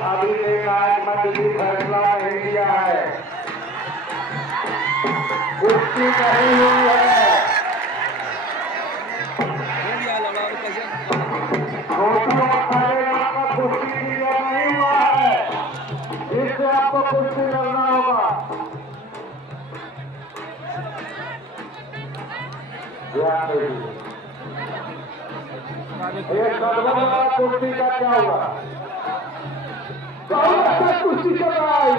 अभी एक आज मंडली फैसला नहीं लिया है, कुश्ती नहीं हुई है। छोटी और बड़े आपका कुश्ती क्लियर नहीं हुआ है, इससे आपको कुश्ती लड़ना होगा। ये गड़बड़ वाला कुश्ती का क्या हुआ? बहुत अच्छा कुश्ती चल रहा है।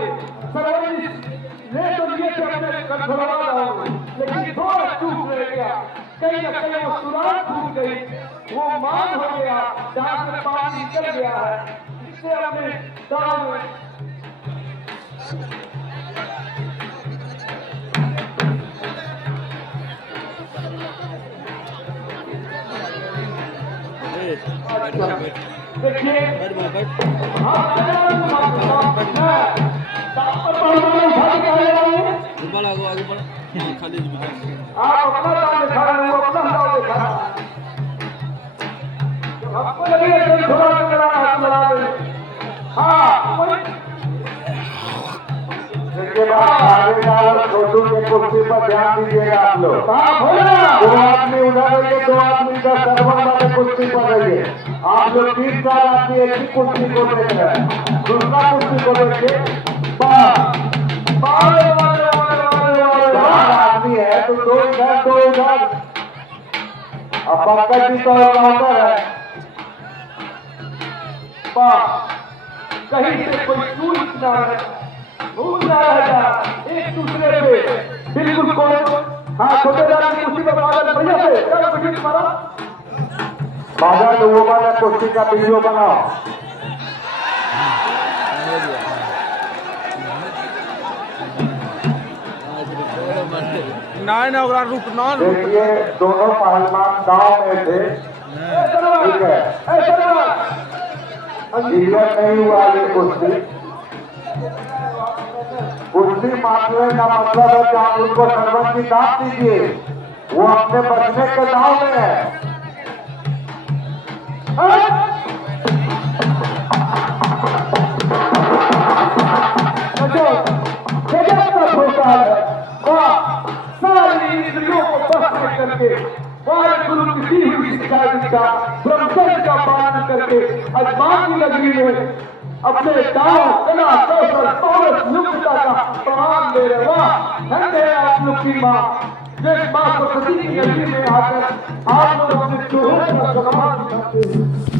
ले तो लिए थे अपने कंट्रोल रहा, लेकिन थोड़ा चूक रह गया, कहीं न कहीं वो सुराग टूट गई, वो मान हो गया, जहां से पानी निकल गया है, इससे अपने दांव में देखिए आप अपना दाव दिखा रहे हो, अपना दाव दिखा रहे हैं। आपको लगे थोड़ा चला दे। इसके बाद आगे छोटू के कुर्सी पर ध्यान दीजिएगा आप लोग। दो आदमी उधर रहिए, दो आदमी का सर्वर वाले कुर्सी पर रहिए। आप लोग 3-4 आदमी एक ही कुर्सी को देख रहे हैं, दूसरा कुर्सी को देखिए। आदमी है तो दो इधर दो उधर। अब पंकज जी तो काउंटर है, कहीं से कोई टूट ना रहेगा एक दूसरे पे बिल्कुल कोई। हाँ छोटे दादा कुर्सी पर बढ़िया से बाजा लोगों वाला कुर्सी का वीडियो बनाओ। ना रुकना। देखिए दोनों पहलवान गांव में थे, ठीक है, क्लियर नहीं हुआ ये कुश्ती। कुश्ती मारने का मतलब है कि आप उनको सरबत की दांत दीजिए, वो अपने बचने के दांव में है। सारी इंद्रियों को बस करके गुरु की दी हुई शिकायत का ब्रह्मचर्य का पालन करके अजमान की नगरी में अपने दाव कला कौशल पौरस युक्तता का प्रमाण दे रहे। वाह धन्य है आप लोग की माँ, जिस माँ सरस्वती की नगरी में आकर आप लोग अपने चोरों का प्रमाण दिखाते हैं।